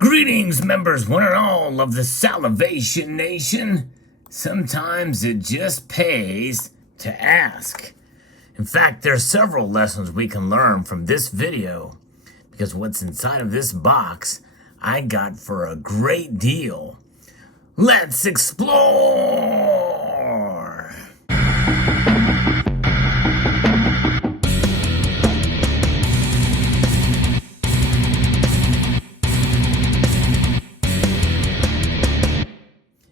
Greetings, members, one and all of the Salivation Nation. Sometimes it just pays to ask. In fact, there are several lessons we can learn from this video, because what's inside of this box I got for a great deal. Let's explore!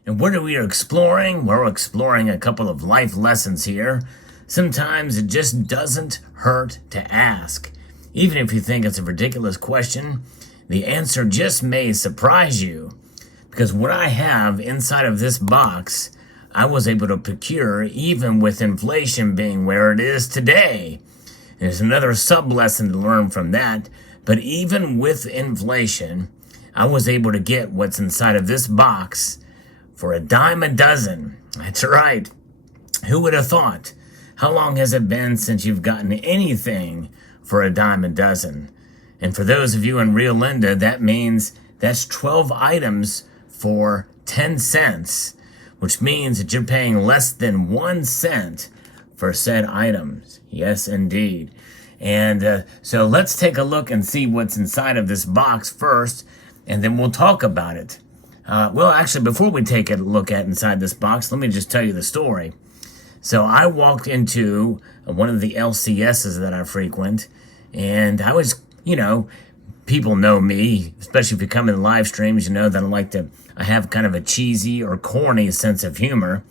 And what are we exploring? We're exploring a couple of life lessons here. Sometimes it just doesn't hurt to ask. Even if you think it's a ridiculous question, the answer just may surprise you. Because what I have inside of this box, I was able to procure even with inflation being where it is today. There's another sub-lesson to learn from that, but even with inflation, I was able to get what's inside of this box for a dime a dozen. That's right. Who would have thought? How long has it been since you've gotten anything for a dime a dozen? And for those of you in Rio Linda, that means that's 12 items for 10 cents, which means that you're paying less than 1 cent for said items. Yes, indeed. And so let's take a look and see what's inside of this box first, and then we'll talk about it. Well, actually, before we take a look at inside this box, let me just tell you the story. So I walked into one of the LCSs that I frequent, and I was, people know me, especially if you come in live streams, you know that I have kind of a cheesy or corny sense of humor,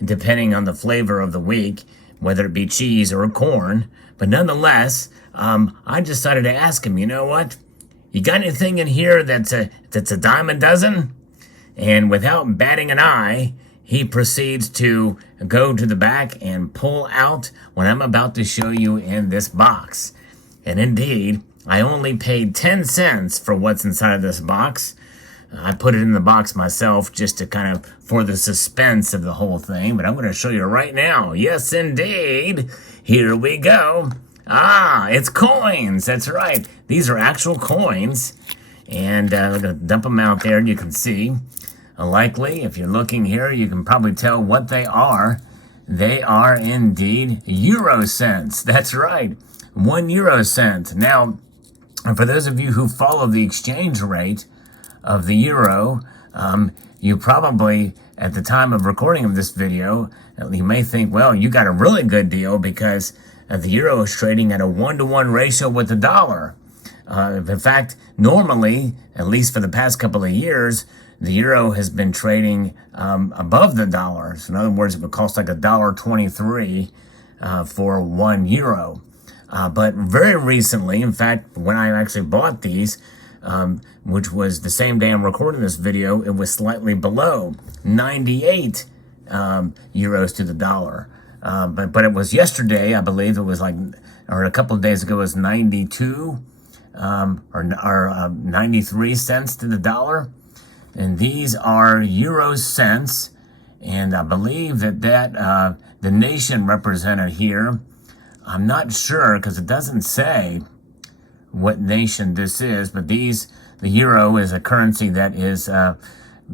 depending on the flavor of the week, whether it be cheese or corn. But nonetheless, I decided to ask him, you know what? You got anything in here that's a dime a dozen? And without batting an eye, he proceeds to go to the back and pull out what I'm about to show you in this box. And indeed, I only paid 10 cents for what's inside of this box. I put it in the box myself just to kind of, for the suspense of the whole thing, but I'm going to show you right now. Yes, indeed. Here we go. It's coins. That's right. These are actual coins. And I'm going to dump them out there and you can see. Likely, if you're looking here, you can probably tell what they are. They are indeed euro cents. That's right, 1 euro cent. Now, for those of you who follow the exchange rate of the euro, you probably, at the time of recording of this video, you may think, well, you got a really good deal because the euro is trading at a 1-to-1 ratio with the dollar. In fact, normally, at least for the past couple of years, the euro has been trading above the dollar. So in other words, it would cost like $1.23 for 1 euro. But very recently, in fact, when I actually bought these, which was the same day I'm recording this video, it was slightly below 98 euros to the dollar. But it was yesterday, I believe it was or a couple of days ago, it was 92 or 93 cents to the dollar. And these are euro cents, and I believe that the nation represented here, I'm not sure because it doesn't say what nation this is, but the euro is a currency that is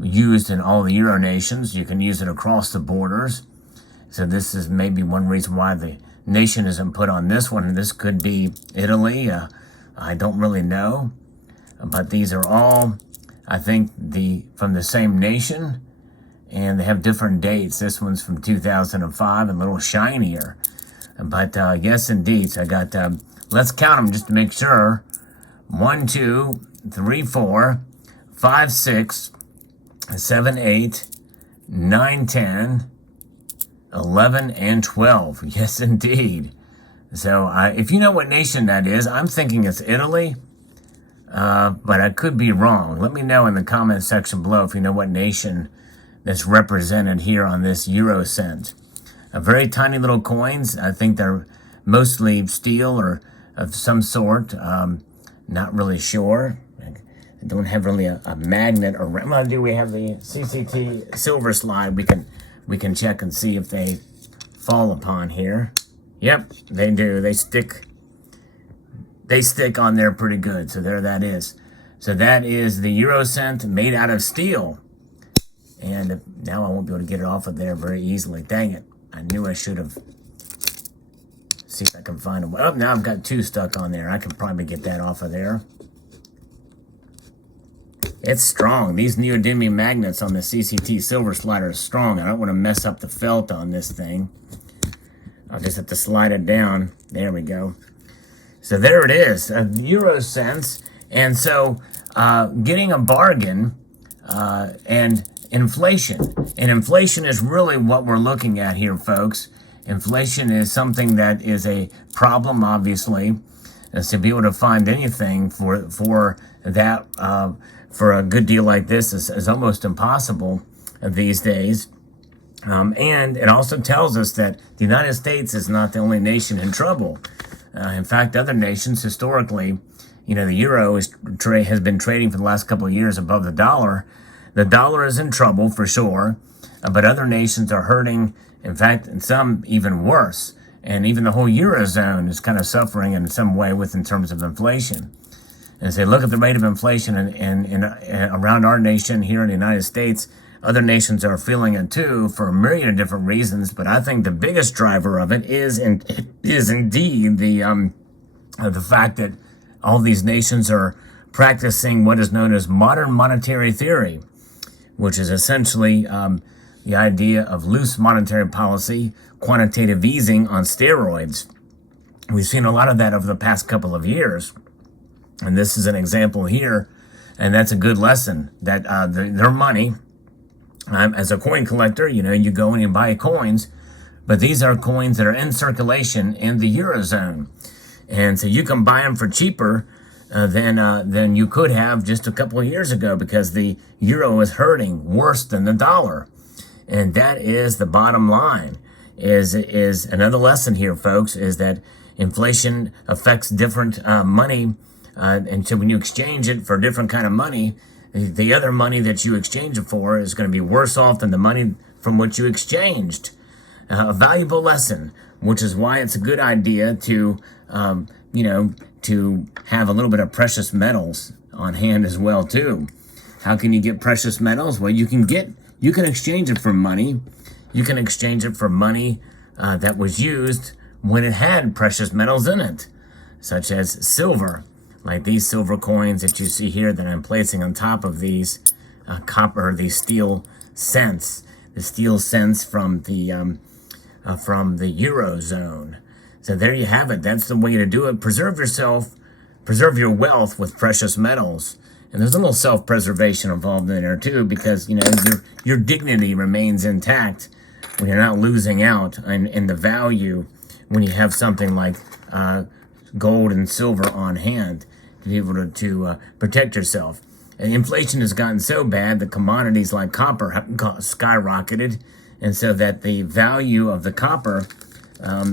used in all the euro nations. You can use it across the borders. So this is maybe one reason why the nation isn't put on this one. This could be Italy. I don't really know, but these are all, I think, from the same nation, and they have different dates. This one's from 2005, a little shinier. But yes, indeed. So I got, let's count them just to make sure. 1, 2, 3, 4, 5, 6, 7, 8, 9, 10, 11, and 12. Yes, indeed. So if you know what nation that is, I'm thinking it's Italy. But I could be wrong. Let me know in the comment section below if you know what nation that's represented here on this euro cent. Very tiny little coins. I think they're mostly steel or of some sort. Not really sure. I don't have really a magnet around. Well, do we have the CCT silver slide? We can check and see if they fall upon here. Yep, they do. They stick on there pretty good. So there that is. So that is the euro cent made out of steel. And now I won't be able to get it off of there very easily. Dang it. I knew I should have. See if I can find a way. Oh, now I've got 2 stuck on there. I can probably get that off of there. It's strong. These neodymium magnets on the CCT silver slider are strong. I don't want to mess up the felt on this thing. I'll just have to slide it down. There we go. So there it is, euro cents. And so getting a bargain and inflation. And inflation is really what we're looking at here, folks. Inflation is something that is a problem, obviously. To be able to find anything for that, for a good deal like this is almost impossible these days. And it also tells us that the United States is not the only nation in trouble. In fact, other nations historically, the euro has been trading for the last couple of years above the dollar. The dollar is in trouble for sure, but other nations are hurting. In fact, and some even worse. And even the whole Eurozone is kind of suffering in some way in terms of inflation. And so look at the rate of inflation in around our nation here in the United States. Other nations are feeling it too for a myriad of different reasons. But I think the biggest driver of it is indeed the fact that all these nations are practicing what is known as modern monetary theory, which is essentially the idea of loose monetary policy, quantitative easing on steroids. We've seen a lot of that over the past couple of years. And this is an example here. And that's a good lesson that their money, as a coin collector, you go and you buy coins, but these are coins that are in circulation in the Eurozone. And so you can buy them for cheaper than you could have just a couple of years ago because the euro is hurting worse than the dollar. And that is the bottom line. Is another lesson here, folks, is that inflation affects different money. And so when you exchange it for a different kind of money, the other money that you exchange it for is going to be worse off than the money from which you exchanged. A valuable lesson, which is why it's a good idea to, to have a little bit of precious metals on hand as well, too. How can you get precious metals? Well, you can exchange it for money. You can exchange it for money that was used when it had precious metals in it, such as silver, like these silver coins that you see here that I'm placing on top of these these steel cents, the steel cents from the Eurozone. So there you have it. That's the way to do it. Preserve your wealth with precious metals. And there's a little self-preservation involved in there too, because your dignity remains intact when you're not losing out in the value when you have something like gold and silver on hand to be able to protect yourself. And inflation has gotten so bad that commodities like copper have skyrocketed, and so that the value of the copper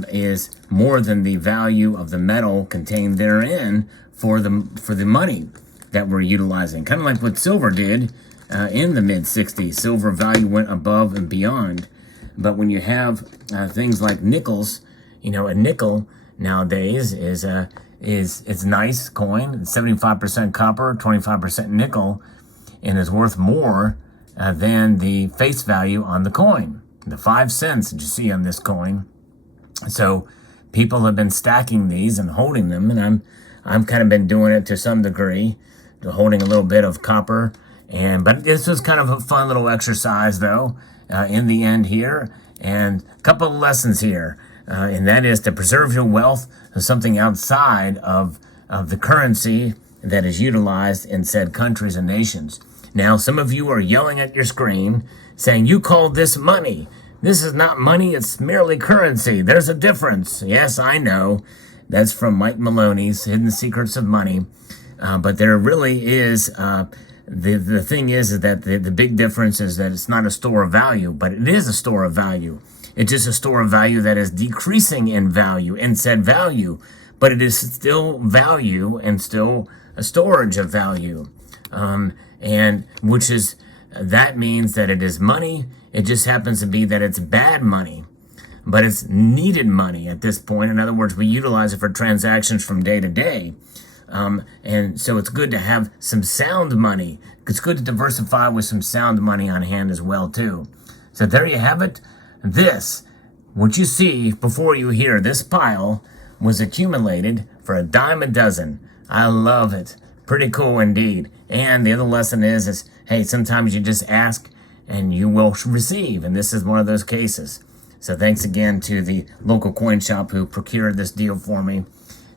is more than the value of the metal contained therein for the money that we're utilizing. Kind of like what silver did in the mid-60s. Silver value went above and beyond. But when you have things like nickels, a nickel nowadays is it's a nice coin. It's 75% copper, 25% nickel, and is worth more than the face value on the coin, the 5 cents that you see on this coin. So people have been stacking these and holding them, and I'm kind of been doing it to some degree, holding a little bit of copper. But this was kind of a fun little exercise, though, in the end here. And a couple of lessons here, and that is to preserve your wealth as something outside of the currency that is utilized in said countries and nations. Now, some of you are yelling at your screen, saying, you call this money. This is not money, it's merely currency. There's a difference. Yes, I know. That's from Mike Maloney's Hidden Secrets of Money. But there really is, the thing is that the big difference is that it's not a store of value, but it is a store of value. It's just a store of value that is decreasing in value, in said value, but it is still value and still a storage of value. And which is, that means that it is money. It just happens to be that it's bad money, but it's needed money at this point. In other words, we utilize it for transactions from day to day. And so it's good to have some sound money. It's good to diversify with some sound money on hand as well, too. So there you have it. This, what you see before you hear, this pile was accumulated for a dime a dozen. I love it. Pretty cool indeed. And the other lesson is hey, sometimes you just ask and you will receive. And this is one of those cases. So thanks again to the local coin shop who procured this deal for me.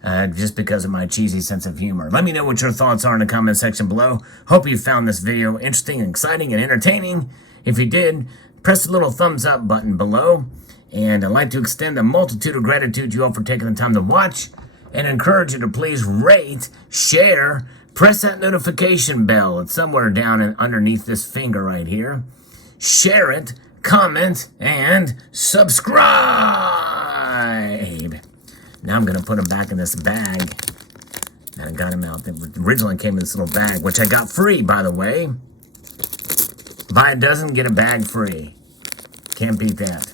Just because of my cheesy sense of humor. Let me know what your thoughts are in the comment section below. Hope you found this video interesting, exciting, and entertaining. If you did, press the little thumbs up button below. And I'd like to extend a multitude of gratitude to you all for taking the time to watch. And encourage you to please rate, share, press that notification bell. It's somewhere down and underneath this finger right here. Share it, comment, and subscribe. Now I'm going to put them back in this bag. And I got them out. They originally came in this little bag, which I got free, by the way. Buy a dozen, get a bag free. Can't beat that.